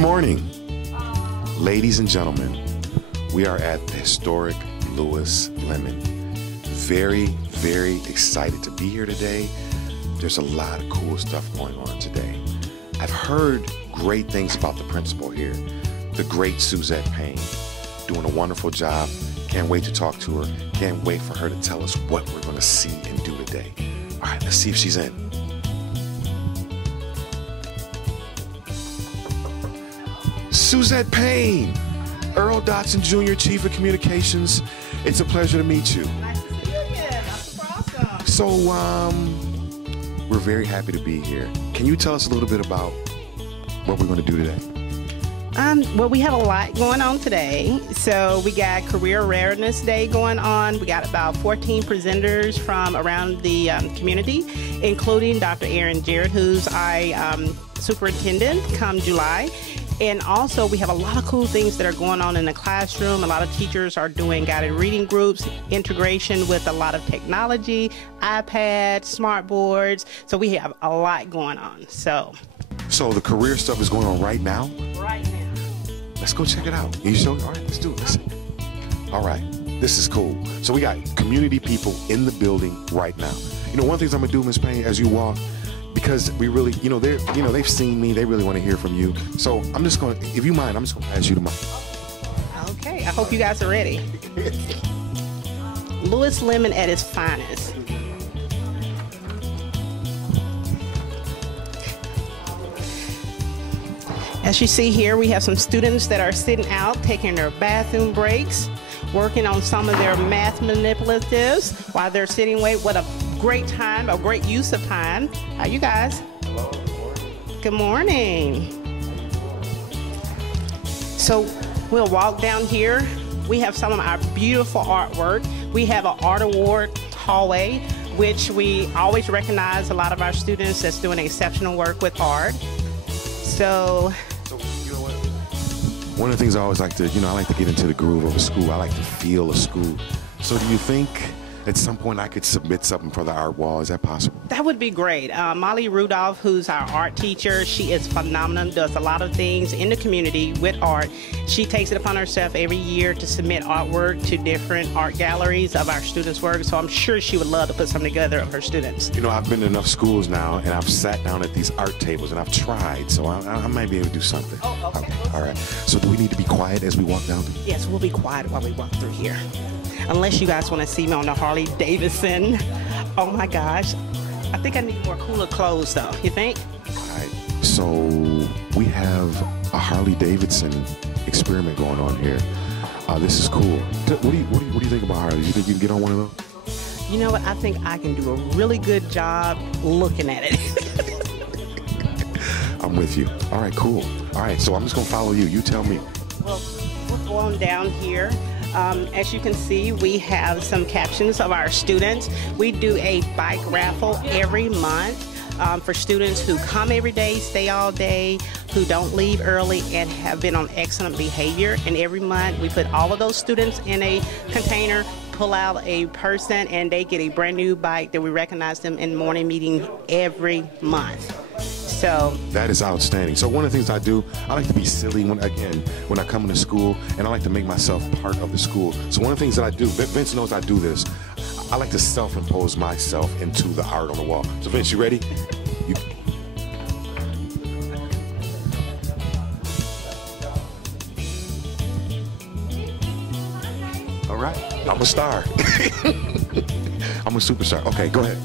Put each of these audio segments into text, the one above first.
morning, ladies and gentlemen. We are at the historic Lewis Lemon. Very, very excited to be here today. There's a lot of cool stuff going on today. I've heard great things about the principal here, the great Suzette Payne, doing a wonderful job. Can't wait to talk to her. Can't wait for her to tell us what we're going to see and do today. All right, let's see if she's in. Suzette Payne, Earl Dotson Jr., Chief of Communications. It's a pleasure to meet you. Nice to see you again. That's awesome. So, we're very happy to be here. Can you tell us a little bit about what we're going to do today? Well, we have a lot going on today. So we got Career Awareness Day going on. We got about 14 presenters from around the community, including Dr. Aaron Jarrett, who's our superintendent come July. And also we have a lot of cool things that are going on in the classroom. A lot of teachers are doing guided reading groups, integration with a lot of technology, iPads, smart boards. So we have a lot going on. So the career stuff is going on right now? Right now. Let's go check it out. You show? All right, let's do it. All right, this is cool. So we got community people in the building right now. You know, one of the things I'm gonna do, Ms. Payne, as you walk, because we really, they've seen me. They really want to hear from you. So I'm just gonna, if you mind, I'm just gonna pass you the mic. Okay, I hope you guys are ready. Lewis Lemon at its finest. As you see here, we have some students that are sitting out, taking their bathroom breaks, working on some of their math manipulatives while they're sitting wait. What a great time, a great use of time. How you guys? Hello, good morning. So we'll walk down here. We have some of our beautiful artwork. We have an art award hallway, which we always recognize a lot of our students that's doing exceptional work with art. So you know what? One of the things I always like to, I like to get into the groove of a school. I like to feel a school. So do you think at some point I could submit something for the art wall? Is that possible? That would be great. Molly Rudolph, who's our art teacher, she is phenomenal, does a lot of things in the community with art. She takes it upon herself every year to submit artwork to different art galleries of our students' work, so I'm sure she would love to put something together of her students. You know, I've been to enough schools now, and I've sat down at these art tables, and I've tried, so I might be able to do something. Oh, okay. All right. So do we need to be quiet as we walk down? Yes, we'll be quiet while we walk through here. Unless you guys want to see me on the Harley Davidson. Oh my gosh. I think I need more cooler clothes though. You think? All right. So we have a Harley Davidson experiment going on here. This is cool. What do you think about Harley? You think you can get on one of those? You know what? I think I can do a really good job looking at it. I'm with you. All right, cool. All right, so I'm just gonna follow you. You tell me. Well, we'll go on down here. As you can see, we have some captions of our students. We do a bike raffle every month for students who come every day, stay all day, who don't leave early, and have been on excellent behavior. And every month we put all of those students in a container, pull out a person, and they get a brand new bike that we recognize them in morning meeting every month. So that is outstanding. So one of the things I do, I like to be silly when I come into school, and I like to make myself part of the school. So one of the things that I do, Vince knows I do this, I like to self-impose myself into the art on the wall. So Vince, you ready? All right, I'm a star. I'm a superstar. Okay, go ahead.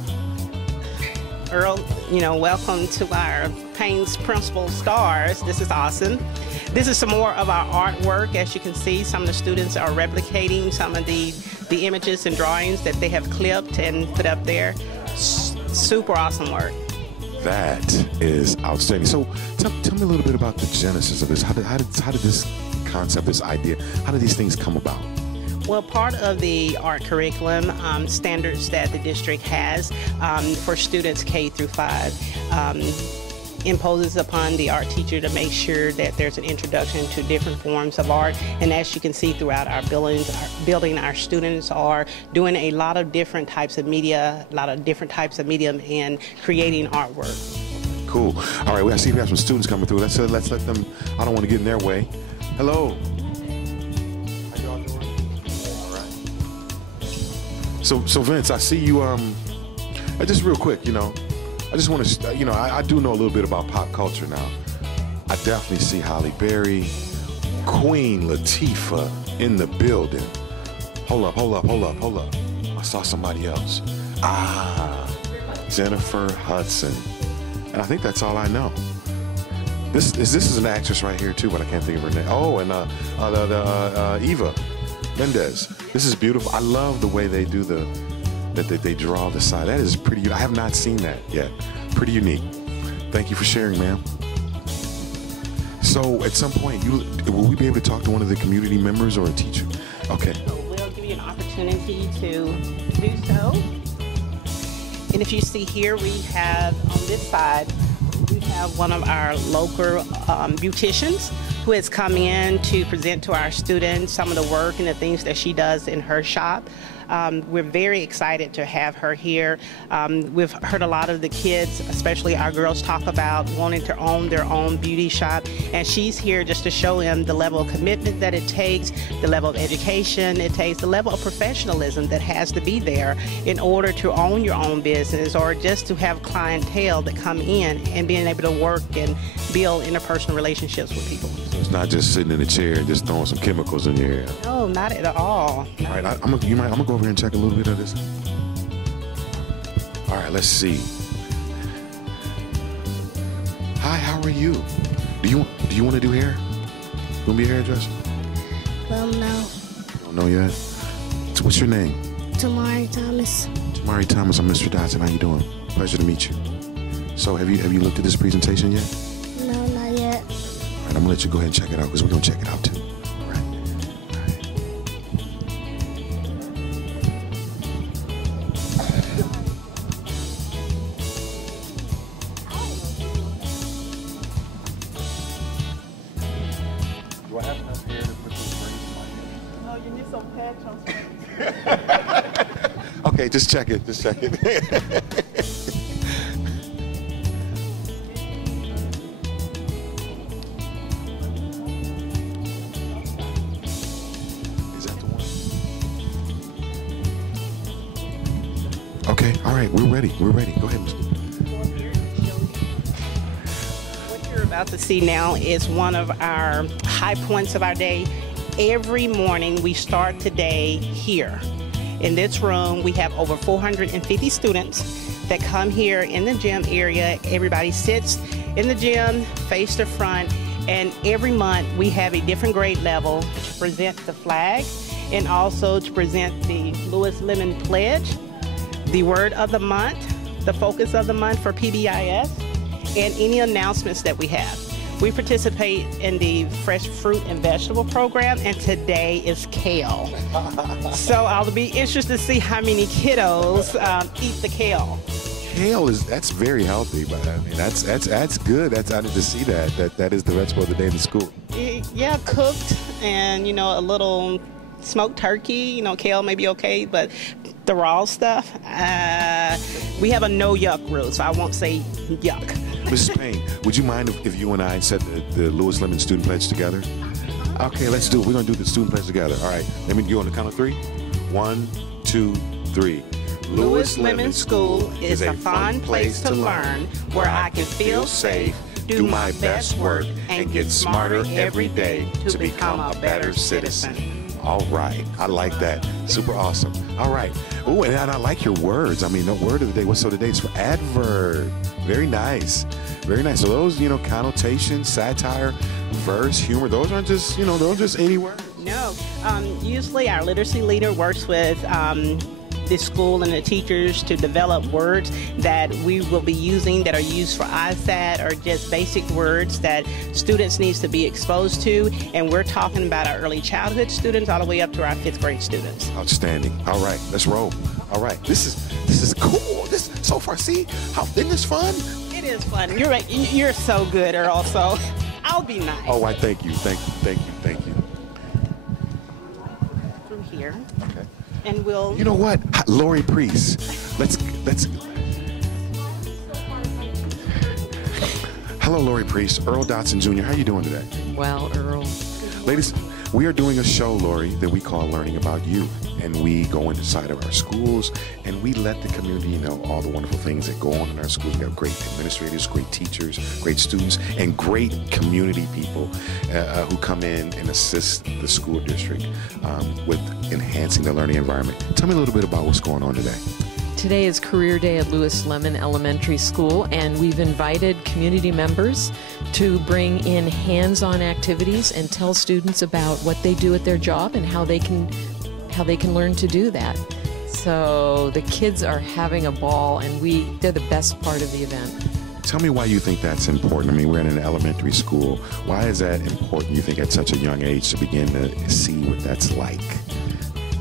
Earl, welcome to our Payne's Principal Stars. This is awesome. This is some more of our artwork. As you can see, some of the students are replicating some of the images and drawings that they have clipped and put up there. Super awesome work. That is outstanding. So tell me a little bit about the genesis of this. How did this concept, this idea, how did these things come about? Well, part of the art curriculum standards that the district has for students K through 5 imposes upon the art teacher to make sure that there's an introduction to different forms of art. And as you can see throughout our building, our students are doing a lot of different types of media, a lot of different types of medium and creating artwork. Cool. All right, I see we have some students coming through. Let's let them. I don't want to get in their way. Hello. How y'all doing? All right. So Vince, I see you. Just real quick, you know, I just want to, you know, I do know a little bit about pop culture now. I definitely see Halle Berry, Queen Latifah in the building. Hold up. I saw somebody else. Jennifer Hudson. And I think that's all I know. This is an actress right here too, but I can't think of her name. Oh, and Eva Mendes. This is beautiful. I love the way they do that they draw the side. That is pretty. I have not seen that yet. Pretty unique. Thank you for sharing, ma'am. So at some point, will we be able to talk to one of the community members or a teacher? Okay. So we'll give you an opportunity to do so. And if you see here, we have on this side, we have one of our local beauticians who has come in to present to our students some of the work and the things that she does in her shop. We're very excited to have her here. We've heard a lot of the kids, especially our girls, talk about wanting to own their own beauty shop, and she's here just to show them the level of commitment that it takes, the level of education it takes, the level of professionalism that has to be there in order to own your own business, or just to have clientele that come in and being able to work and build interpersonal relationships with people. So it's not just sitting in a chair and just throwing some chemicals in your hair. No, not at all. All right, I'm gonna go over here and check a little bit of this. All right, let's see. Hi, how are you? Do you want to do hair? You want to be a hairdresser? Well, no. You don't know yet? So what's your name? Tamari Thomas. Tamari Thomas. I'm Mr. Dodson. How you doing? Pleasure to meet you. So have you looked at this presentation yet? No, not yet. All right, I'm gonna let you go ahead and check it out because we're gonna check it out too. All right. Do I have enough hair to put those braids in my hair? No, you need some patch on some. Okay, just check it. Just check it. Okay, all right, we're ready. We're ready. Go ahead, Mr. What you're about to see now is one of our high points of our day. Every morning we start today here. In this room, we have over 450 students that come here in the gym area. Everybody sits in the gym, face to front, and every month we have a different grade level to present the flag and also to present the Lewis Lemon Pledge, the word of the month, the focus of the month for PBIS, and any announcements that we have. We participate in the fresh fruit and vegetable program, and today is kale. So I'll be interested to see how many kiddos eat the kale. Kale that's very healthy, but I mean that's good. I need to see that is the vegetable of the day in the school. Yeah, cooked and a little smoked turkey. Kale may be okay, but the raw stuff, we have a no yuck rule, so I won't say yuck. Mrs. Payne, would you mind if you and I said the Lewis Lemon Student Pledge together? Okay, let's do it. We're going to do the Student Pledge together. All right, let me go on the count of 3. 1, 2, 3. Lewis Lemon School is a fun place to learn where I can feel safe, do my best work, and get smarter every day to become a better citizen. All right, I like that. Super awesome. All right. Oh, and I like your words. I mean, the word of the day. So today's for adverb. Very nice. Very nice. So those, connotation, satire, verse, humor, those aren't just, those are just any words. No. Usually our literacy leader works with the school and the teachers to develop words that we will be using that are used for ISAT or just basic words that students needs to be exposed to. And we're talking about our early childhood students all the way up to our 5th grade students. Outstanding. All right, let's roll. All right, this is cool. This so far, see how isn't this fun? It is fun. You're right. You're so good, Earl. So I'll be nice. Oh, I thank you. Thank you. Through here. Okay. And we'll. You know what, Lori Priest? Let's. Hello, Lori Priest, Earl Dotson Jr. How you doing today? Well, Earl. Ladies, we are doing a show, Lori, that we call Learning About You. And we go inside of our schools and we let the community know all the wonderful things that go on in our schools. We have great administrators, great teachers, great students, and great community people who come in and assist the school district with enhancing the learning environment. Tell me a little bit about what's going on today. Today is Career Day at Lewis Lemon Elementary School, and we've invited community members to bring in hands-on activities and tell students about what they do at their job and how they can learn to do that. So the kids are having a ball, and they're the best part of the event. Tell me why you think that's important. I mean, we're in an elementary school. Why is that important, you think, at such a young age to begin to see what that's like?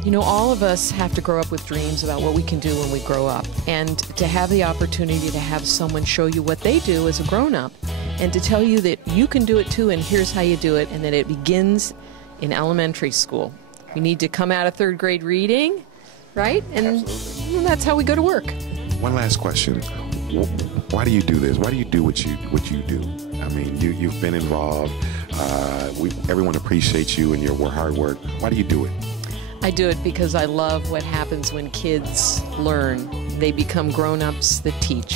You know, all of us have to grow up with dreams about what we can do when we grow up. And to have the opportunity to have someone show you what they do as a grown-up and to tell you that you can do it too and here's how you do it, and that it begins in elementary school. We need to come out of third grade reading, right? And that's how we go to work. One last question. Why do you do this? Why do you do what you do? I mean, you've been involved. Everyone appreciates you and your hard work. Why do you do it? I do it because I love what happens when kids learn. They become grown-ups that teach.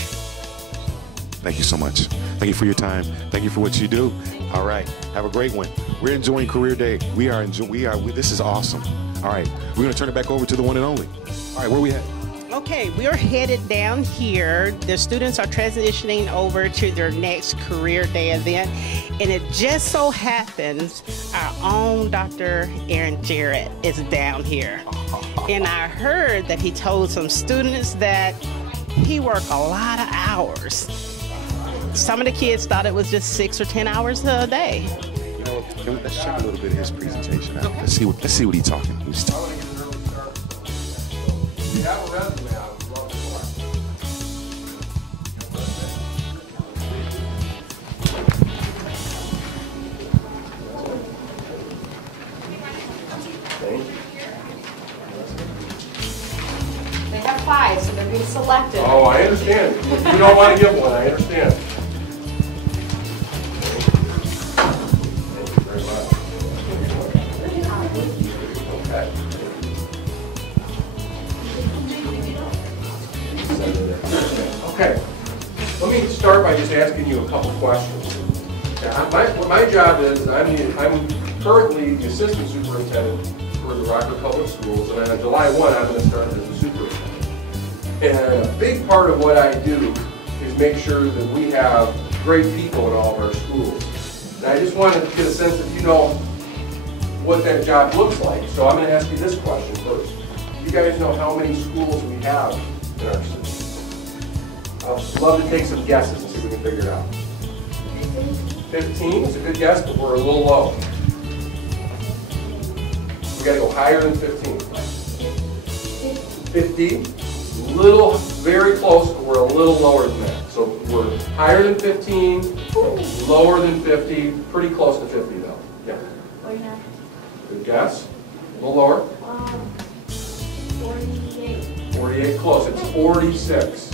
Thank you so much. Thank you for your time. Thank you for what you do. All right. Have a great one. We're enjoying Career Day. This is awesome. All right. We're going to turn it back over to the one and only. All right. Where we at? Okay, we're headed down here. The students are transitioning over to their next Career Day event, and it just so happens our own Dr. Aaron Jarrett is down here. And I heard that he told some students that he worked a lot of hours. Some of the kids thought it was just 6 or 10 hours a day. You know, let's check a little bit of his presentation out. Let's see what he's talking. You have a resume, I would love to learn. Thank you. They have 5, so they're being selected. Oh, I understand. You don't want to give one, I understand. Thank you very much. Okay. Okay, let me start by just asking you a couple questions. What my job is, I'm currently the assistant superintendent for the Rockford Public Schools, and on July 1, I'm going to start as a superintendent. And a big part of what I do is make sure that we have great people in all of our schools. And I just wanted to get a sense if you know what that job looks like. So I'm going to ask you this question first. You guys know how many schools we have in our city? I'd love to take some guesses and see if we can figure it out. 15 is a good guess, but we're a little low. We got to go higher than 15. 50, very close, but we're a little lower than that. So we're higher than 15, lower than 50, pretty close to 50 though. Yeah. 49. Good guess. A little lower. 48. 48, close. It's 46.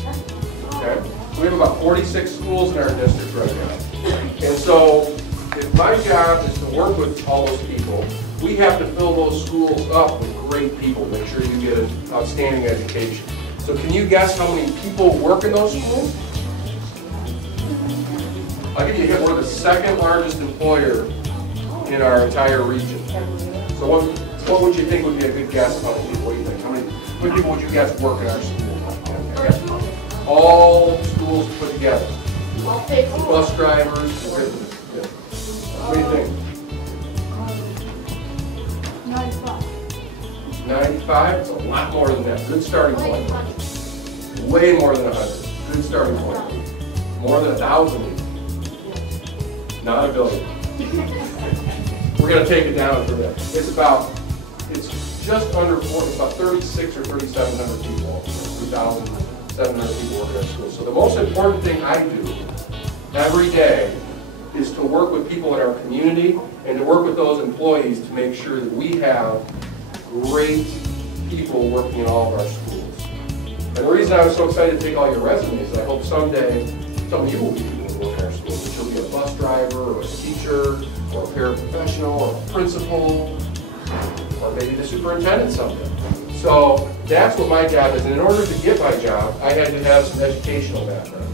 Okay? We have about 46 schools in our district right now. And so, if my job is to work with all those people, we have to fill those schools up with great people, make sure you get an outstanding education. So can you guess how many people work in those schools? I'll give you a hint. We're the second largest employer in our entire region. So what would you think would be a good guess about people? What do you think? How many people would you guess work in our school? All schools put together. Bus drivers. What do you think? 95. 95? It's a lot more than that. Good starting point. Way more than 100. Good starting point. More than 1,000 even. Not a billion. We're going to take it down for that. It's just under 40, it's about 36 or 3,700 people. 3,700 people work in our school. So the most important thing I do every day is to work with people in our community and to work with those employees to make sure that we have great people working in all of our schools. And the reason I was so excited to take all your resumes is I hope someday some of you will be people who work in our schools, that you'll driver, or a teacher, or a paraprofessional, or a principal, or maybe the superintendent someday. So that's what my job is, and in order to get my job, I had to have some educational background.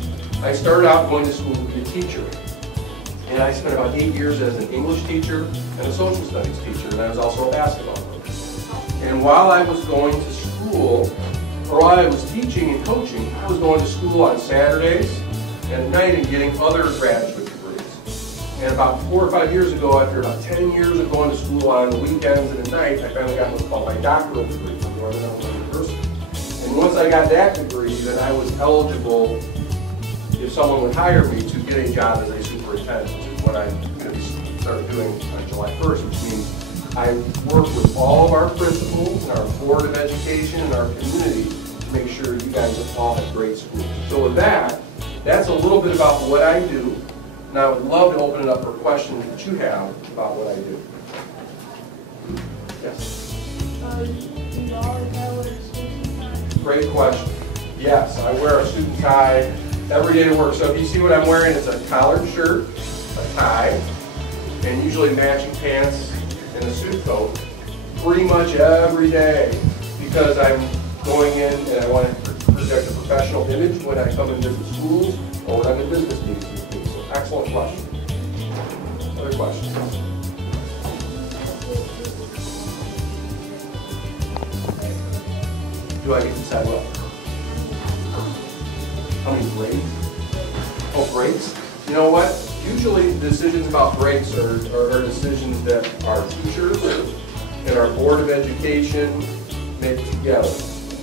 I started out going to school to be a teacher, and I spent about 8 years as an English teacher and a social studies teacher, and I was also a basketball coach. And while I was going to school, or while I was teaching and coaching, I was going to school on Saturdays and at night and getting other graduate degrees. And about 4 or 5 years ago, after about 10 years of going to school on the weekends and at night, I finally got what's called my doctoral degree from Northern Illinois University. And once I got that degree, then I was eligible, if someone would hire me, to get a job as a superintendent, which is what I'm going to start doing on July 1st, which means I work with all of our principals and our Board of Education and our community to make sure you guys all have great schools. So with that, that's a little bit about what I do. And I would love to open it up for questions that you have about what I do. Yes? Do you always wear a suit and tie? Great question. Yes, I wear a suit and tie every day to work. So if you see what I'm wearing, it's a collared shirt, a tie, and usually matching pants and a suit coat pretty much every day, because I'm going in and I want to project a professional image when I come and visit schools or when I'm in business meetings with people. So excellent question. Other questions? Do I get to decide what? How many grades? Oh, grades? You know what? Usually decisions about grades are decisions that our teachers and our Board of Education make together.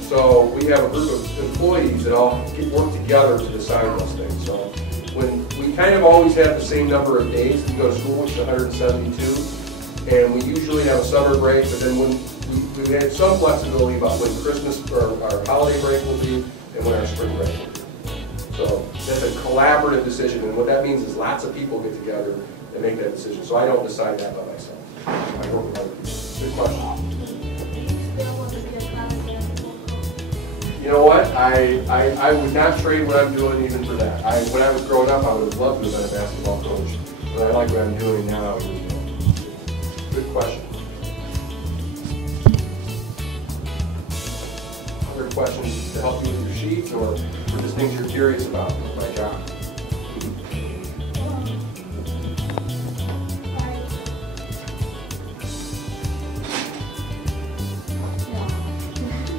So we have a group of employees that all work together to decide those things. So when we kind of always have the same number of days to go to school, which is 172, and we usually have a summer break, but then when we had some flexibility about when Christmas or our holiday break will be and when our spring break will be. So that's a collaborative decision, and what that means is lots of people get together and make that decision. So I don't decide that by myself. I work with other people. Good question. You know what? I would not trade what I'm doing even for that. When I was growing up, I would have loved to have been a basketball coach, but I like what I'm doing now. Good question. Other questions to help you with your sheets or just things you're curious about with my job?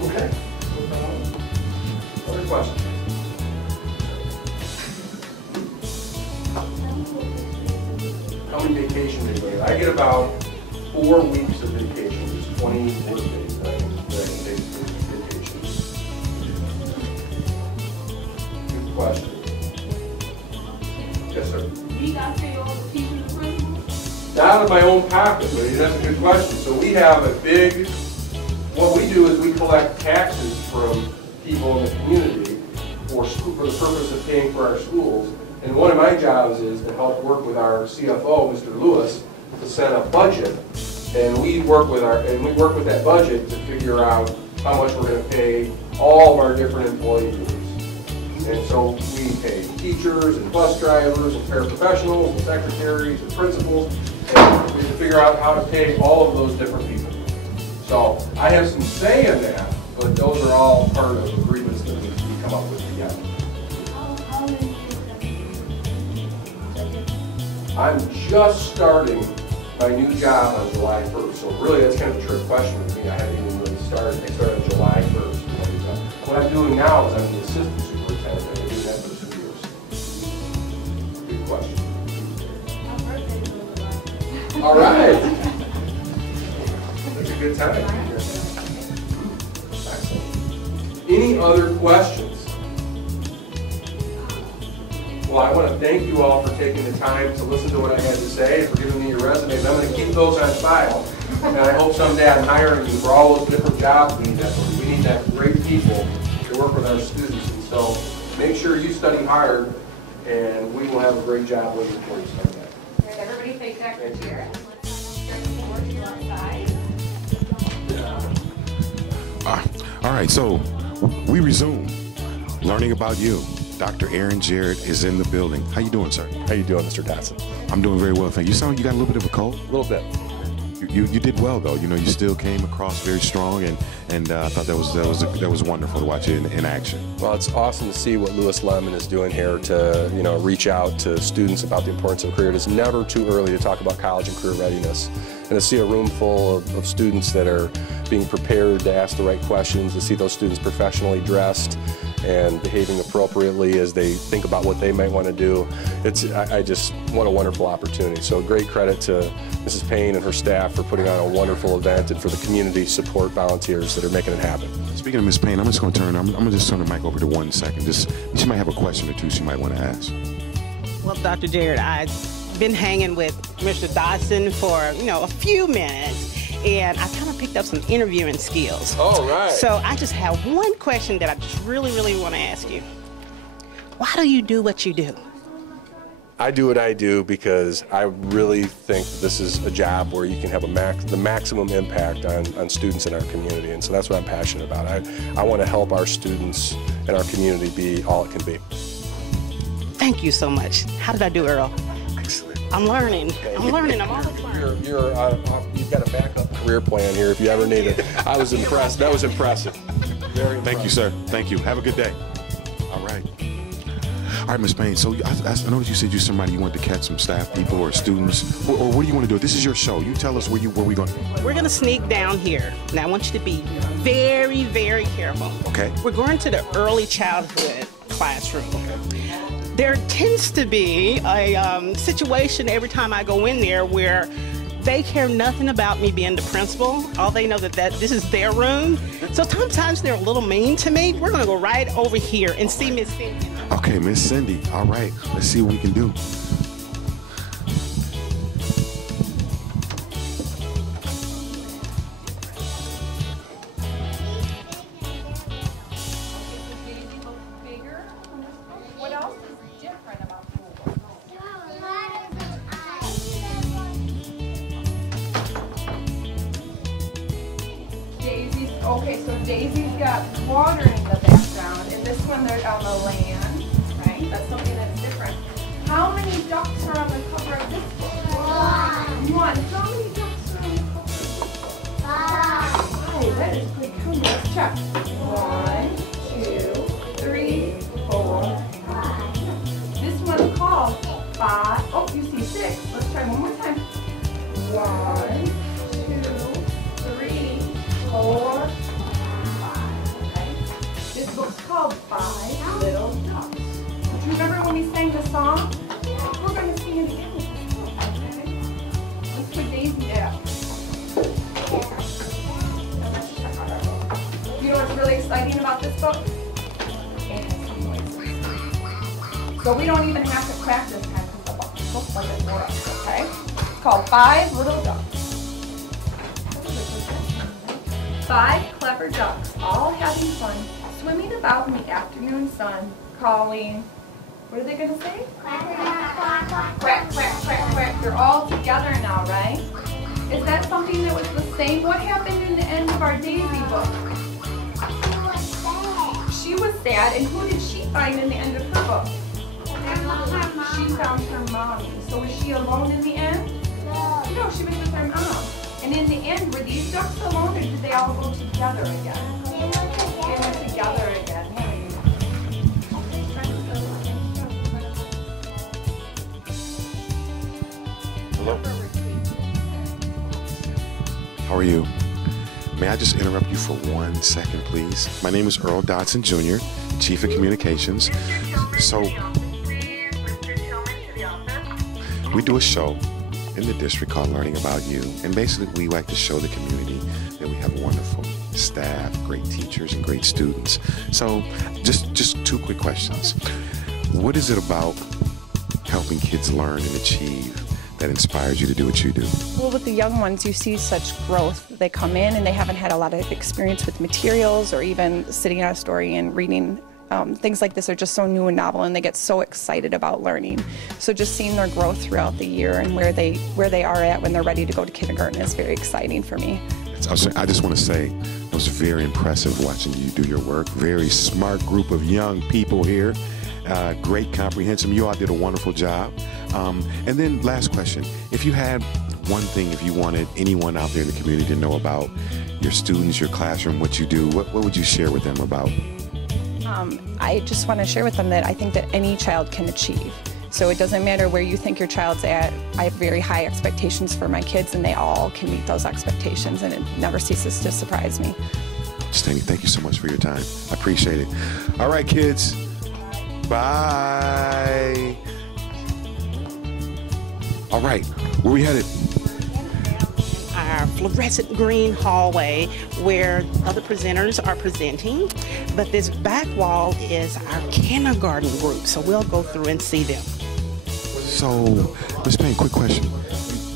Okay. Other questions? How many vacation days do you get? I get about 4 weeks of vacation, which is 20 work days that I can take for vacation. Good question. Yes, sir. Do you guys pay all the teachers and principals? Not out of my own pocket, but that's a good question. So we have a big, what we do is we collect taxes from people in the community for the purpose of paying for our schools. And one of my jobs is to help work with our CFO, Mr. Lewis, to set a budget. And we work with that budget to figure out how much we're going to pay all of our different employee groups. And so we pay teachers and bus drivers and paraprofessionals and secretaries and principals, and we have to figure out how to pay all of those different people. So I have some say in that, but those are all part of agreements that we come up with together. How many I'm just starting my new job on July 1st, so really that's kind of a trick question with me. I haven't even really started. I started on July 1st. What I'm doing now is I'm the assistant superintendent. I've been doing that for 2 years. Good question. All right. That's a good time. Excellent. Any other questions? Well, I want to thank you all for taking the time to listen to what I had to say and for giving me your resumes. I'm going to keep those on file, and I hope someday I'm hiring you for all those different jobs we need. We need to have great people to work with our students, and so make sure you study hard, and we will have a great job waiting for you someday. All right, everybody take that for cheer. Let's start the board here outside. All right, so we resume learning about you. Dr. Aaron Jarrett is in the building. How you doing, sir? How you doing, Mr. Dotson? I'm doing very well, thank you. You sound like you got a little bit of a cold. A little bit. You did well though. You know, you still came across very strong, and I thought that was wonderful to watch you in action. Well, it's awesome to see what Lewis Lemon is doing here to reach out to students about the importance of career. It is never too early to talk about college and career readiness, and to see a room full of students that are being prepared to ask the right questions, to see those students professionally dressed and behaving appropriately as they think about what they might want to do. What a wonderful opportunity. So great credit to Mrs. Payne and her staff for putting on a wonderful event, and for the community support volunteers that are making it happen. Speaking of Ms. Payne, I'm just going to turn the mic over to 1 second. She might have a question or two she might want to ask. Well, Dr. Jarrett, I've been hanging with Mr. Dodson for, a few minutes, and I kind of picked up some interviewing skills. Oh, right. So I just have one question that I just really, really want to ask you. Why do you do what you do? I do what I do because I really think this is a job where you can have the maximum impact on students in our community, and so that's what I'm passionate about. I want to help our students and our community be all it can be. Thank you so much. How did I do, Earl? Excellent. I'm learning. I'm always learning. You've got a backup career plan here if you ever need it. I was impressed. That was impressive. Very impressive. Thank you, sir. Thank you. Have a good day. All right. All right, Ms. Payne, so I noticed you said you're somebody you want to catch some staff people or students, or what do you want to do? This is your show. You tell us where we're going. We're going to sneak down here. Now, I want you to be very, very careful. Okay. We're going to the early childhood classroom. There tends to be a situation every time I go in there where they care nothing about me being the principal. All they know that this is their room. So sometimes they're a little mean to me. We're going to go right over here and see Miss Cindy. Okay, Miss Cindy. All right. Let's see what we can do. What else is different about the book? Daisy's, okay, so Daisy's got water in the background, and this one they're on the land, right? That's something that's different. How many ducks are on the cover of this book? One. How many ducks are on the cover of this book? Five. That is good count. Let's check. 1, 2, 3, 4, 5. This one's called 5. Oh, you see 6. Let's try one more time. 1, 2, 3, 4, 5. Okay. This book's called 5 Little Ducks. Do you remember when we sang the song? We're going to sing it again with this book, okay? Let's put Daisy down. And let's check out our book. You know what's really exciting about this book? It has some noises. So we don't even have to crack this kind of book. The book's like it for us, okay? It's called 5 Little Ducks. 5 clever ducks, all having fun, swimming about in the afternoon sun, calling, what are they going to say? Quack, quack, quack, quack, quack. They're all together now, right? Is that something that was the same? What happened in the end of our Daisy book? She was sad, and who did she find in the end of her book? She found her mommy. So was she alone in the end? No, she was with her mom. And in the end, were these ducks alone, or did they all go together again? They went together again. Hello. How are you? May I just interrupt you for 1 second, please? My name is Earl Dodson Jr., Chief of Communications. So, we do a show in the district called Learning About You, and basically we like to show the community that we have wonderful staff, great teachers, and great students. So, just 2 quick questions. What is it about helping kids learn and achieve that inspires you to do what you do? Well, with the young ones, you see such growth. They come in and they haven't had a lot of experience with materials or even sitting on a story and reading. Things like this are just so new and novel, and they get so excited about learning. So just seeing their growth throughout the year and where they are at when they're ready to go to kindergarten is very exciting for me. I just want to say it was very impressive watching you do your work. Very smart group of young people here. great comprehension. You all did a wonderful job. And then last question, if you had one thing, if you wanted anyone out there in the community to know about your students, your classroom, what you do, what would you share with them about? I just want to share with them that I think that any child can achieve. So it doesn't matter where you think your child's at. I have very high expectations for my kids, and they all can meet those expectations, and it never ceases to surprise me. Stanley, thank you so much for your time. I appreciate it. All right, kids. Bye. All right, where we headed? Our fluorescent green hallway where other presenters are presenting, but this back wall is our kindergarten group, so we'll go through and see them. So, Ms. Payne, quick question.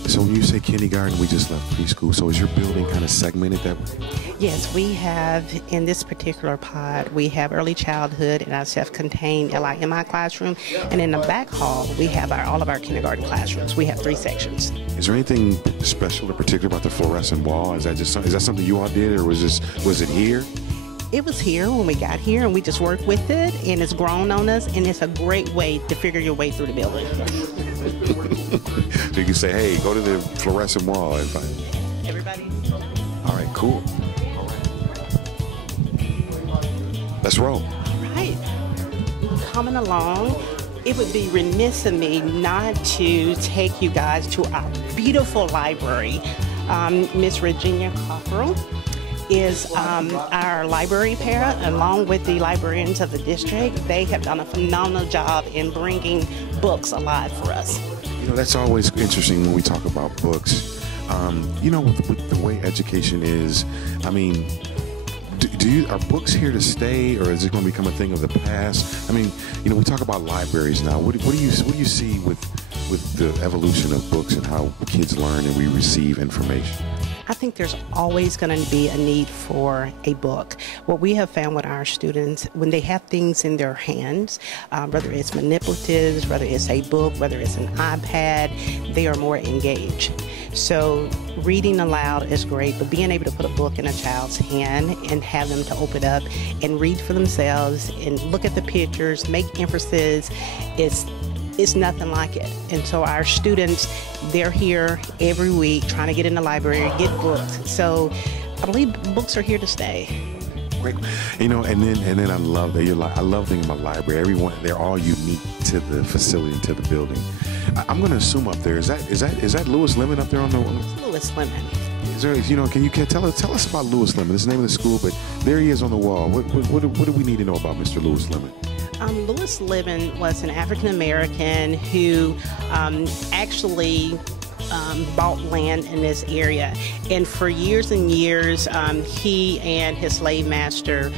So when you say kindergarten, we just left preschool, so is your building kind of segmented that way? Yes, we have, in this particular pod, we have early childhood in our self-contained LIMI classroom, and in the back hall, we have all of our kindergarten classrooms. We have 3 sections. Is there anything special or particular about the fluorescent wall? Is that something you all did, or was it here? It was here when we got here, and we just worked with it, and it's grown on us, and it's a great way to figure your way through the building. So you can say, hey, go to the fluorescent wall and find Everybody. All right, cool. All right. Let's roll. All right. Coming along, it would be remiss of me not to take you guys to our beautiful library. Miss Virginia Cockrell is our library para, along with the librarians of the district. They have done a phenomenal job in bringing books alive for us. You know, that's always interesting when we talk about books. You know, with the way education is, I mean, are books here to stay, or is it going to become a thing of the past? I mean, you know, we talk about libraries now. What do you see with the evolution of books and how kids learn and we receive information? I think there's always going to be a need for a book. What we have found with our students, when they have things in their hands, whether it's manipulatives, whether it's a book, whether it's an iPad, they are more engaged. So reading aloud is great, but being able to put a book in a child's hand and have them to open up and read for themselves and look at the pictures, make inferences, it's nothing like it. And so our students, they're here every week trying to get in the library, get books. So I believe books are here to stay. Great. You know, and then I love that I love thinking about library. Everyone, they're all unique to the facility and to the building. I'm going to assume up there, is that Lewis Lemon up there on the? Lewis Lemon. Is there, you know, can you tell us about Lewis Lemon? It's the name of the school, but there he is on the wall. What do we need to know about Mr. Lewis Lemon? Lewis Lemon was an African American who actually bought land in this area, and for years and years he and his slave master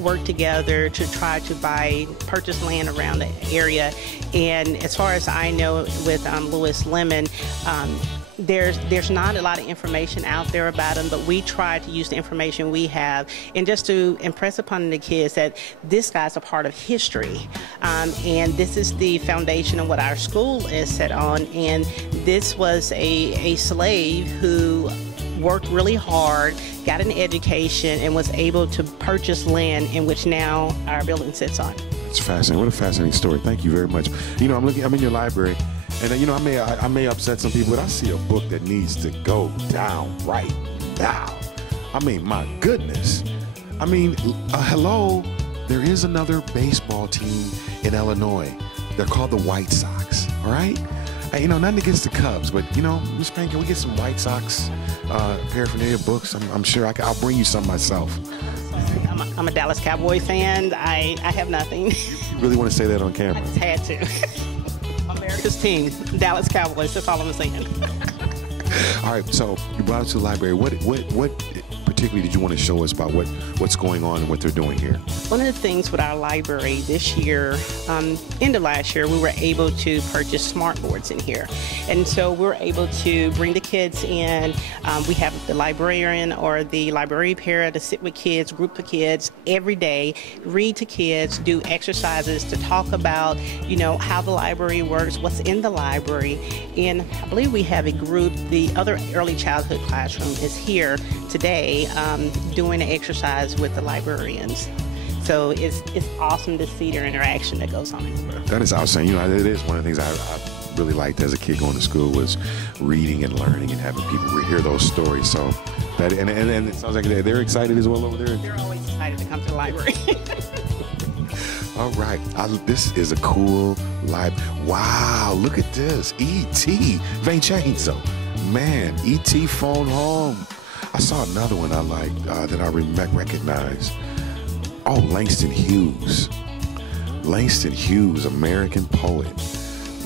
worked together to try to purchase land around the area. And as far as I know, with Lewis Lemon, there's not a lot of information out there about him, but we try to use the information we have and just to impress upon the kids that this guy's a part of history, and this is the foundation of what our school is set on. And this was a slave who worked really hard, got an education, and was able to purchase land in which now our building sits on. It's fascinating. What a fascinating story. Thank you very much. You know, I'm in your library. And you know, I may upset some people, but I see a book that needs to go down right now. I mean, my goodness. I mean, hello, there is another baseball team in Illinois. They're called the White Sox, all right? You know, nothing against the Cubs, but you know, Ms. Payne, can we get some White Sox paraphernalia books? I'm sure I'll bring you some myself. I'm a Dallas Cowboy fan. I have nothing. You really want to say that on camera? I just had to. America's team, Dallas Cowboys. That's all I'm saying. All right, so you brought us to the library. What particularly did you want to show us about what's going on and what they're doing here? One of the things with our library this year, end of last year, we were able to purchase smart boards in here. And so we're able to bring the kids in. We have the librarian or the library para to sit with kids, group of kids every day, read to kids, do exercises to talk about, you know, how the library works, what's in the library. And I believe we have a group, the other early childhood classroom is here today doing an exercise with the librarians. So it's awesome to see their interaction that goes on. That is outstanding. You know, it is one of the things I really liked as a kid going to school was reading and learning and having people hear those stories. So that and it sounds like they're excited as well over there. They're always excited to come to the library. All right, this is a cool library. Wow, look at this. E.T. Vincenzo. Man, E.T. phone home. I saw another one I liked that I recognize. Oh, Langston Hughes. Langston Hughes, American poet.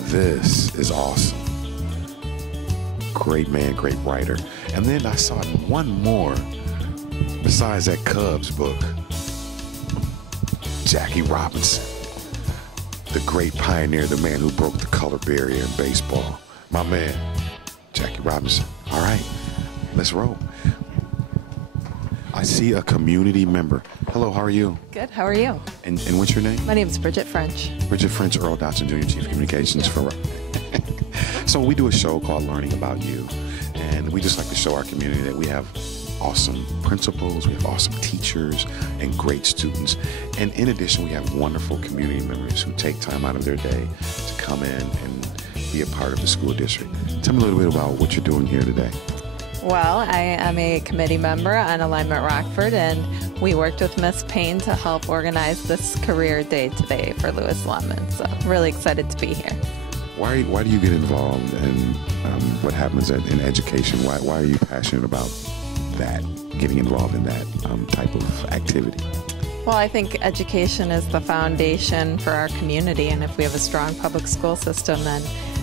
This is awesome. Great man, great writer. And then I saw one more besides that Cubs book. Jackie Robinson, the great pioneer, the man who broke the color barrier in baseball. My man, Jackie Robinson. All right, let's roll. I see a community member. Hello, how are you? Good, how are you? And what's your name? My name is Bridget French. Bridget French, Earl Dotson Jr., Chief Communications for So we do a show called Learning About You, and we just like to show our community that we have awesome principals, we have awesome teachers, and great students. And in addition, we have wonderful community members who take time out of their day to come in and be a part of the school district. Tell me a little bit about what you're doing here today. Well, I am a committee member on Alignment Rockford, and we worked with Miss Payne to help organize this career day today for Lewis Lemon. So really excited to be here. Why do you get involved in what happens in education? Why are you passionate about that, getting involved in that type of activity? Well, I think education is the foundation for our community, and if we have a strong public school system, then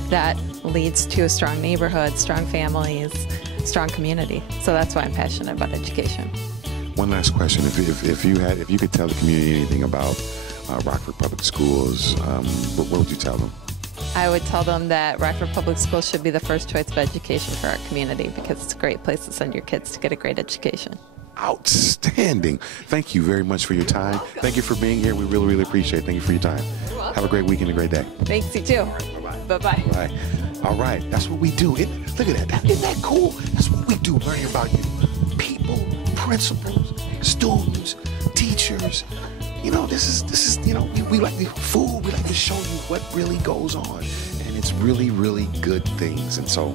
that leads to a strong neighborhood, strong families, strong community. So that's why I'm passionate about education. One last question: if you could tell the community anything about Rockford Public Schools, what would you tell them? I would tell them that Rockford Public Schools should be the first choice of education for our community because it's a great place to send your kids to get a great education. Outstanding. Thank you very much for your time. Thank you for being here. We really, really appreciate it. Thank you for your time. Have a great weekend and a great day. Thanks, you too. Bye-bye. Bye. All right. That's what we do. Look at that. Isn't that cool? That's what we do, learning about you. People, principals, students, teachers. You know, this is, you know, we like the food. We like to show you what really goes on. And it's really, really good things. And so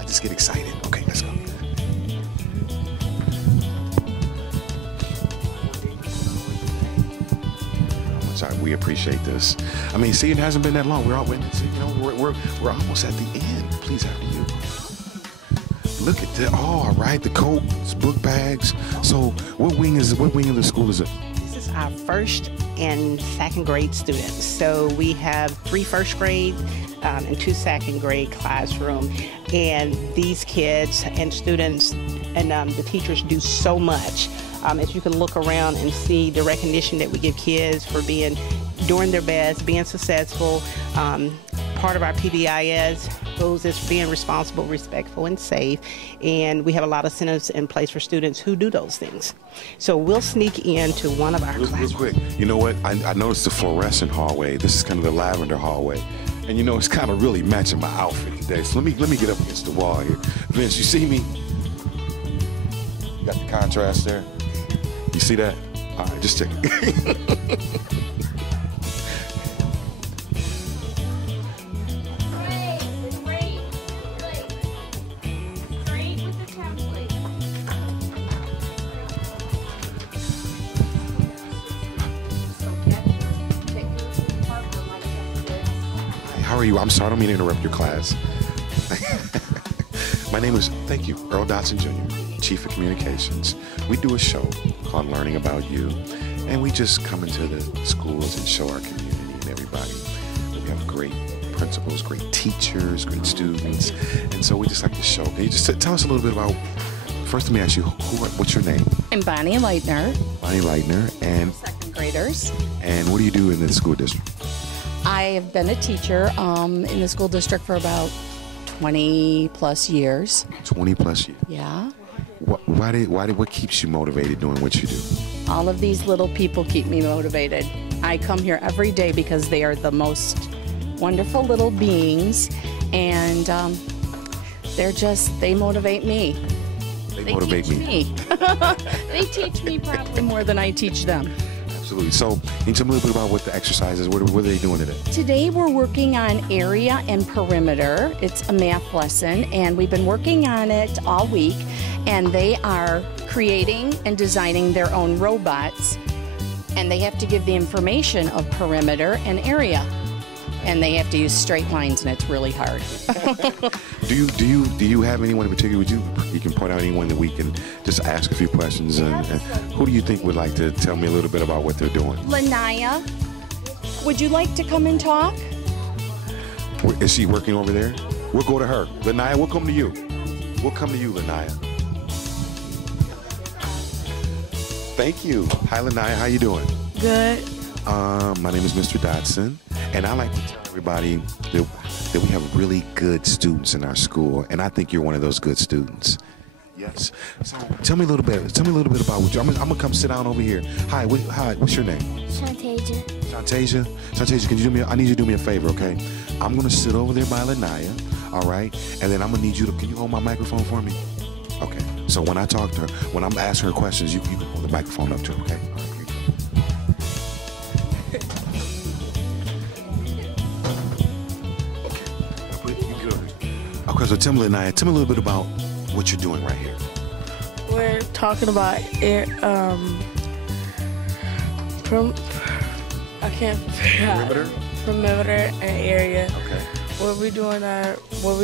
I just get excited. Okay, let's go. We appreciate this. I mean, see, it hasn't been that long. We're almost at the end. Please, after you. Look at that. Oh, all right. The coats, book bags. So, what wing of the school is it? This is our first and second grade students. So we have 3 first grade and 2 second grade classroom. And these kids and students and the teachers do so much. As you can look around and see the recognition that we give kids for doing their best, being successful. Part of our PBIS goes as being responsible, respectful, and safe. And we have a lot of incentives in place for students who do those things. So we'll sneak into one of our classes. Real quick, you know what? I noticed the fluorescent hallway. This is kind of the lavender hallway. And you know, it's kind of really matching my outfit today. So let me get up against the wall here. Vince, you see me? Got the contrast there. You see that? All right, just check it. How are you? I'm sorry, I don't mean to interrupt your class. My name is, thank you, Earl Dotson Jr., Chief of Communications. We do a show called Learning About You, and we just come into the schools and show our community and everybody. We have great principals, great teachers, great students, and so we just like to show. Can you just tell us a little bit about, first let me ask you, what's your name? I'm Bonnie Leitner. Bonnie Leitner, and? Second graders. And what do you do in the school district? I have been a teacher in the school district for about 20 plus years. 20 plus years? Yeah. What keeps you motivated doing what you do? All of these little people keep me motivated. I come here every day because they are the most wonderful little beings, and they motivate me. They motivate me. They teach me probably more than I teach them. Absolutely. So, can you tell me a little bit about what the exercise is? What are they doing today? Today we're working on area and perimeter. It's a math lesson, and we've been working on it all week. And they are creating and designing their own robots, and they have to give the information of perimeter and area. And they have to use straight lines, and it's really hard. Do you have anyone in particular? You can point out anyone that we can just ask a few questions. And who do you think would like to tell me a little bit about what they're doing? Lanaya, would you like to come and talk? Is she working over there? We'll go to her. Lanaya, we'll come to you. We'll come to you, Lanaya. Thank you. Hi, Lanaya. How you doing? Good. My name is Mr. Dodson, and I like to tell everybody that we have really good students in our school, and I think you're one of those good students. Yes. So tell me a little bit about what you. I'm gonna come sit down over here. Hi. What's your name? Shantasia. Shantasia, can you do me? I need you to do me a favor, okay? I'm gonna sit over there by Lanaya, all right? And then I'm gonna need you to. Can you hold my microphone for me? Okay. So when I talk to her, when I'm asking her questions, you can hold the microphone up to her, okay? Okay, so tell me, Lanaya, tell me a little bit about what you're doing right here. We're talking about perimeter and area. Okay. What we're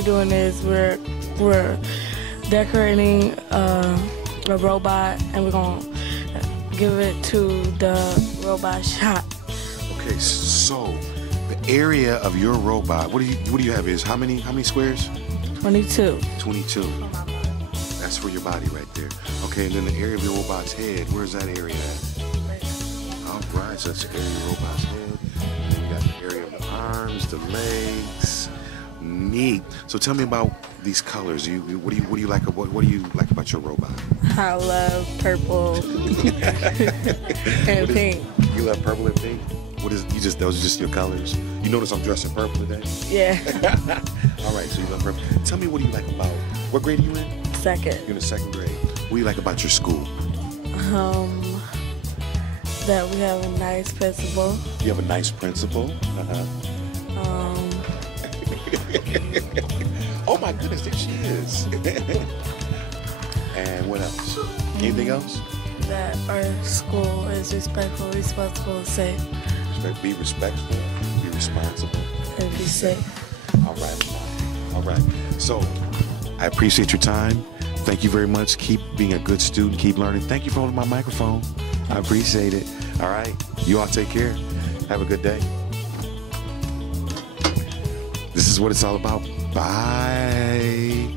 doing is we're decorating a robot, and we're gonna give it to the robot shop. Okay, so the area of your robot, what do you have? Is how many squares? 22. 22. That's for your body right there. Okay, and then the area of your robot's head, where's that area at? All right, so that's the area of your robot's head. And then we got the area of the arms, the legs. Neat. So tell me about these colors. What do you like about your robot? I love purple and pink. You love purple and pink? Those are just your colors? You notice I'm dressed in purple today? Yeah. All right, so you love purple. Tell me, what do you like about, what grade are you in? Second. You're in the second grade. What do you like about your school? That we have a nice principal. You have a nice principal? Oh my goodness, there she is. And what else? Anything else? That our school is respectful, responsible, and safe. Be respectful, be responsible, and be safe. All right. So, I appreciate your time. Thank you very much. Keep being a good student. Keep learning. Thank you for holding my microphone. I appreciate it. All right. You all take care. Have a good day. This is what it's all about. Bye.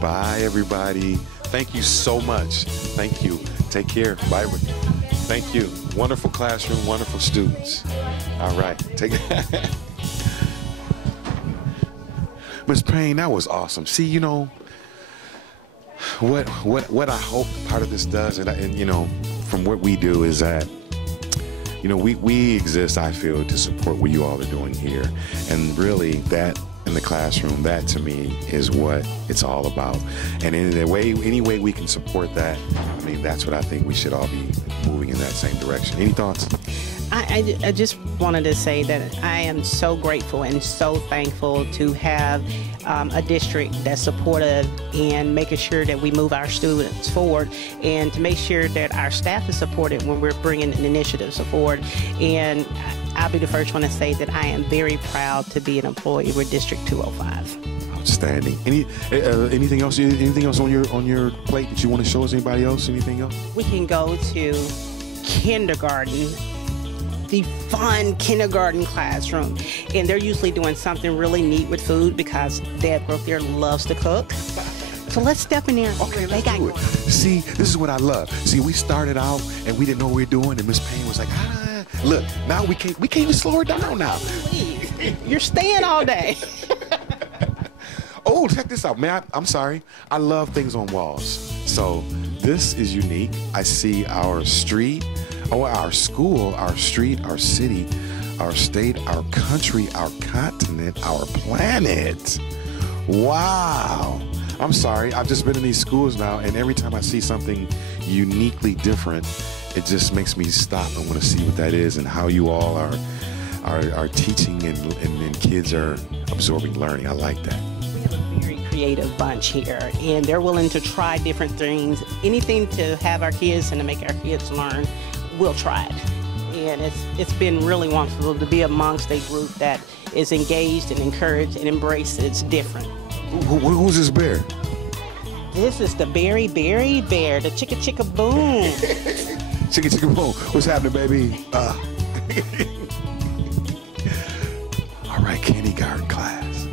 Bye, everybody. Thank you so much. Thank you. Take care. Bye. Thank you. Wonderful classroom, wonderful students. All right. Take it. Ms. Payne, that was awesome. See, you know, what I hope part of this does, and you know, from what we do is that, you know, we exist, I feel, to support what you all are doing here. And really, that in the classroom, that to me is what it's all about. And in any way we can support that, I mean, that's what I think we should all be moving in that same direction. Any thoughts? I just wanted to say that I am so grateful and so thankful to have a district that's supportive in making sure that we move our students forward, and to make sure that our staff is supported when we're bringing initiatives forward. And I'll be the first one to say that I am very proud to be an employee with District 205. Outstanding. Anything else? Anything else on your plate that you want to show us? Anybody else? Anything else? We can go to kindergarten, the fun kindergarten classroom, and they're usually doing something really neat with food because Dad Brooke there loves to cook. So let's step in there. Okay, let's do it. See, this is what I love. See, we started out and we didn't know what we were doing, and Miss Payne was like, look, now we can't even slow her down now. You're staying all day. Oh, check this out, man. I'm sorry. I love things on walls. So this is unique. I see our street, our school, our street, our city, our state, our country, our continent, our planet. Wow. I'm sorry. I've just been in these schools now, and every time I see something uniquely different, it just makes me stop and want to see what that is and how you all are teaching and kids are absorbing learning. I like that. We have a very creative bunch here, and they're willing to try different things. Anything to have our kids and to make our kids learn, we'll try it. And it's been really wonderful to be amongst a group that is engaged and encouraged and embraces different. Who's this bear? This is the Berry Bear, the Chicka Chicka Boom. Chicka Chicka Boom. What's happening, baby? All right, kindergarten class.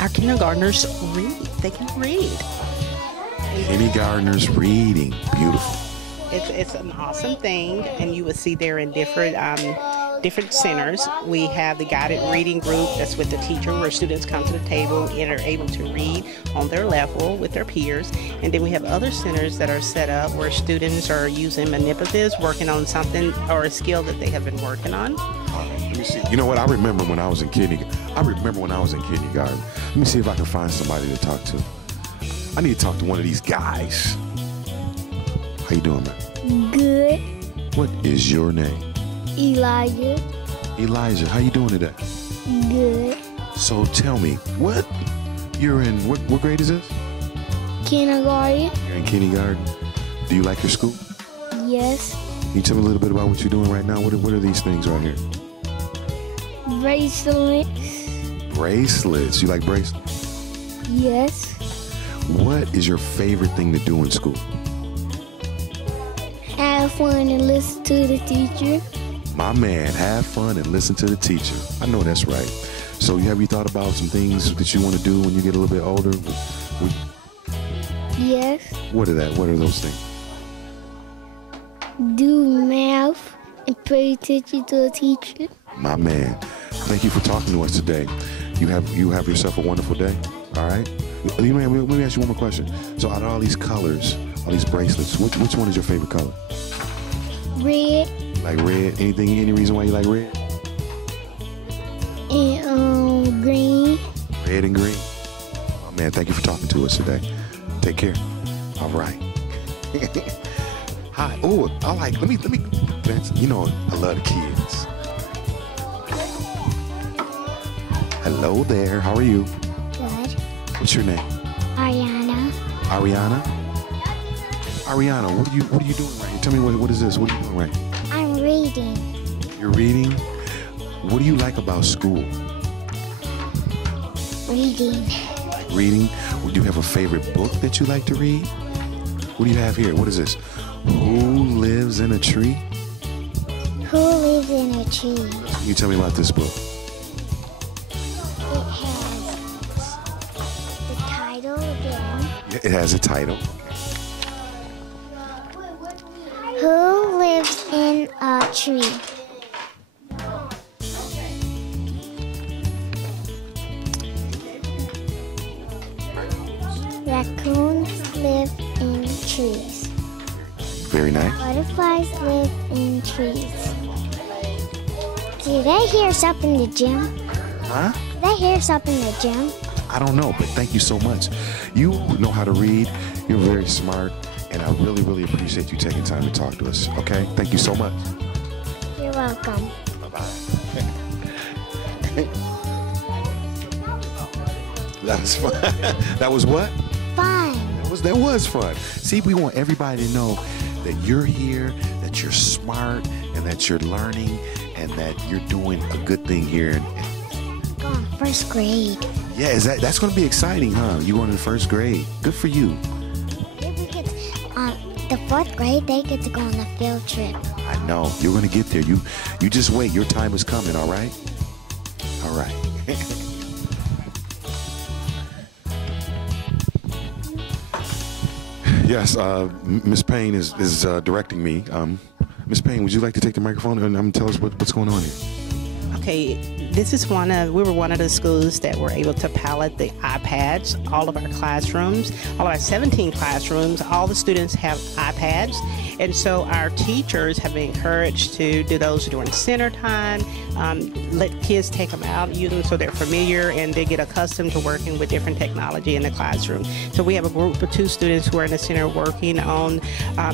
Our kindergartners read. They can read. Kindergartners reading. Beautiful. It's an awesome thing, and you will see there in different centers. We have the guided reading group that's with the teacher, where students come to the table and are able to read on their level with their peers. And then we have other centers that are set up where students are using manipulatives, working on something or a skill that they have been working on. Let me see. You know what? I remember when I was in kindergarten. Let me see if I can find somebody to talk to. I need to talk to one of these guys. How you doing, man? Good. What is your name? Elijah. Elijah, how you doing today? Good. So tell me, you're in, what grade is this? Kindergarten. You're in kindergarten. Do you like your school? Yes. Can you tell me a little bit about what you're doing right now? What are these things right here? Bracelets. Bracelets. You like bracelets? Yes. What is your favorite thing to do in school? Have fun and listen to the teacher. My man, have fun and listen to the teacher. I know that's right. So have you thought about some things that you want to do when you get a little bit older? Yes. What are those things? Do math and pay attention to the teacher. My man, thank you for talking to us today. You have yourself a wonderful day. All right. Let me ask you one more question. So out of all these colors, all these bracelets, which one is your favorite color? Red. Like red? Any reason why you like red? And green. Red and green. Oh man, thank you for talking to us today. Take care. All right. Hi. Oh, let me. You know, I love the kids. Hello there. How are you? Good. What's your name? Ariana. Ariana? Ariana, what are you doing right here? Tell me what is this? What are you doing right here? I'm reading. You're reading? What do you like about school? Reading. Reading? Do you have a favorite book that you like to read? What do you have here? What is this? Who lives in a tree? Who lives in a tree? Can you tell me about this book? It has the title again. It has a title. Who lives in a tree? Raccoons live in trees. Very nice. Butterflies live in trees. Did I hear something in the gym? Huh? Did I hear something in the gym? I don't know, but thank you so much. You know how to read. You're very smart, and I really, really appreciate you taking time to talk to us. Okay? Thank you so much. You're welcome. Bye-bye. That was fun. That was what? Fun. That was fun. See, we want everybody to know that you're here, that you're smart, and that you're learning, and that you're doing a good thing here. Going first grade. Yeah, that's going to be exciting, huh? You going to the first grade. Good for you. Then we get the fourth grade. They get to go on a field trip. I know. You're going to get there. You just wait. Your time is coming. All right. All right. Yes, Miss Payne is directing me. Miss Payne, would you like to take the microphone and tell us what's going on here? Okay, We were one of the schools that were able to pilot the iPads. All of our classrooms, all of our 17 classrooms, all the students have iPads. And so our teachers have been encouraged to do those during center time, let kids take them out, use them so they're familiar and they get accustomed to working with different technology in the classroom. So we have a group of 2 students who are in the center working on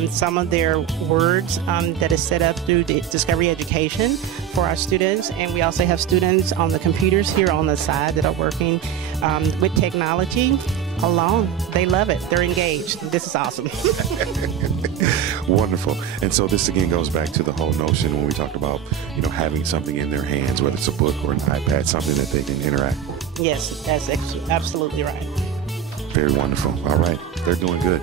some of their words that is set up through the Discovery Education for our students. And we also have students on the computers here on the side that are working with technology along. They love it. They're engaged. This is awesome. Wonderful. And so this again goes back to the whole notion when we talked about, you know, having something in their hands, whether it's a book or an iPad, something that they can interact with. Yes, that's absolutely right. Very wonderful. All right. They're doing good.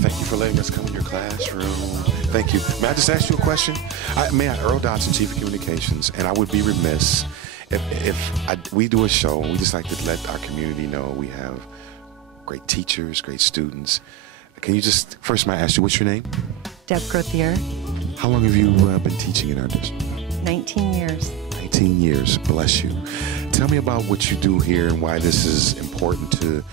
Thank you for letting us come in your classroom. Thank you. May I just ask you a question? Earl Dodson, Chief of Communications, and I would be remiss if we do a show and we just like to let our community know we have great teachers, great students. Can you just, first may I ask you, what's your name? Deb Grothier. How long have you been teaching in our district? 19 years. 19 years, bless you. Tell me about what you do here and why this is important to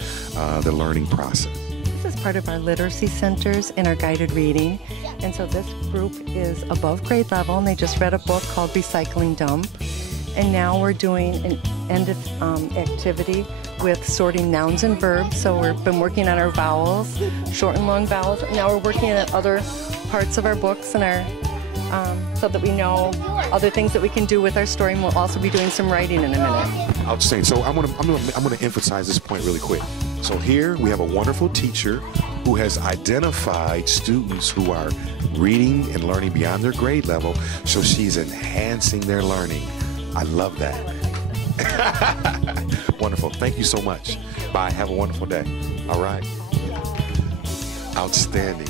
the learning process. This is part of our literacy centers and our guided reading. And so this group is above grade level and they just read a book called Recycling Dump. And now we're doing an end activity with sorting nouns and verbs. So we've been working on our vowels, short and long vowels. Now we're working on other parts of our books and our so that we know other things that we can do with our story. And we'll also be doing some writing in a minute. Outstanding. So I'm gonna emphasize this point really quick. So here we have a wonderful teacher who has identified students who are reading and learning beyond their grade level. So she's enhancing their learning. I love that. Wonderful. Thank you so much. Bye. Have a wonderful day. All right. Outstanding.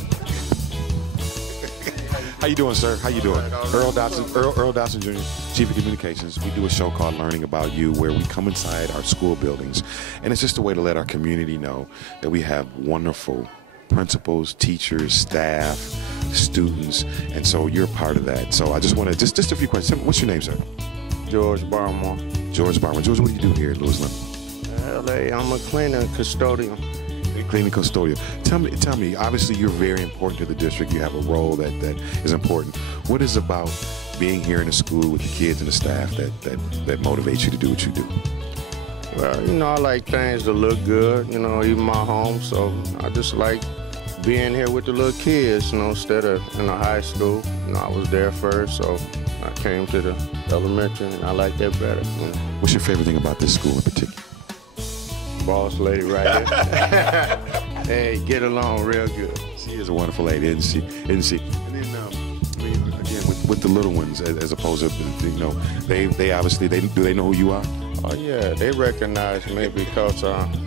How you doing, sir? How you doing? Earl Dodson Jr., Chief of Communications. We do a show called Learning About You where we come inside our school buildings. And it's just a way to let our community know that we have wonderful principals, teachers, staff, students. And so you're part of that. So I just want to, just a few questions. What's your name, sir? George Barmore. George Barmore. George, what do you do here at Lewis Lemon? I'm a cleaner and custodian. Cleaning custodian. Tell me, obviously you're very important to the district. You have a role that is important. What is about being here in the school with the kids and the staff that motivates you to do what you do? Well, you know, I like things to look good, you know, even my home, so I just like being here with the little kids, you know, instead of in a high school. You know, I was there first, so I came to the elementary, and I like that better. You know. What's your favorite thing about this school in particular? Boss lady right here. Hey, get along real good. She is a wonderful lady, isn't she? And then, again, with the little ones, as opposed to, you know, they obviously, do they know who you are? Oh, yeah, they recognize me because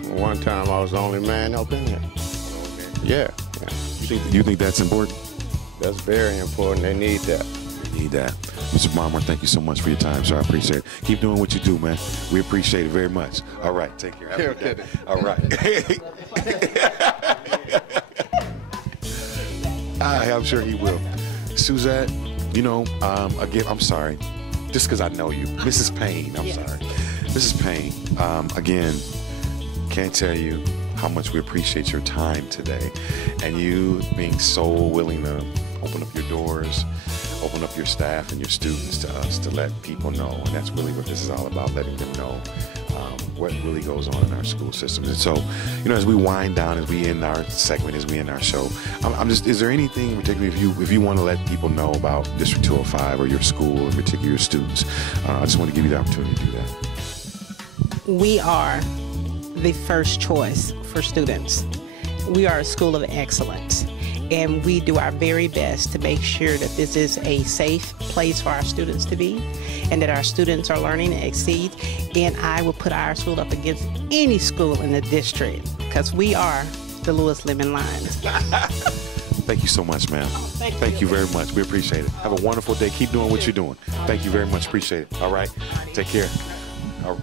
one time I was the only man up in here. Yeah. You think that's important? That's very important. They need that. They need that. Mr. Barmore, thank you so much for your time, sir. I appreciate it. Keep doing what you do, man. We appreciate it very much. All right, take care. Have a good day. All right. I'm sure he will. Suzette, you know, again, I'm sorry. Just because I know you. Mrs. Payne, I'm sorry. Mrs. Payne, again, can't tell you how much we appreciate your time today and you being so willing to open up your doors, open up your staff and your students to us to let people know. And that's really what this is all about, letting them know what really goes on in our school systems. And so, you know, as we wind down, as we end our segment, as we end our show, is there anything particularly if you want to let people know about District 205 or your school, in particular your students, I just want to give you the opportunity to do that. We are the first choice for students. We are a school of excellence, and we do our very best to make sure that this is a safe place for our students to be and that our students are learning and exceed. And I will put our school up against any school in the district because we are the Lewis Lemon Lions. Thank you so much, ma'am. Thank you very much. We appreciate it. Have a wonderful day. Keep doing what you're doing. Thank you very much. Appreciate it. All right. Take care. All right.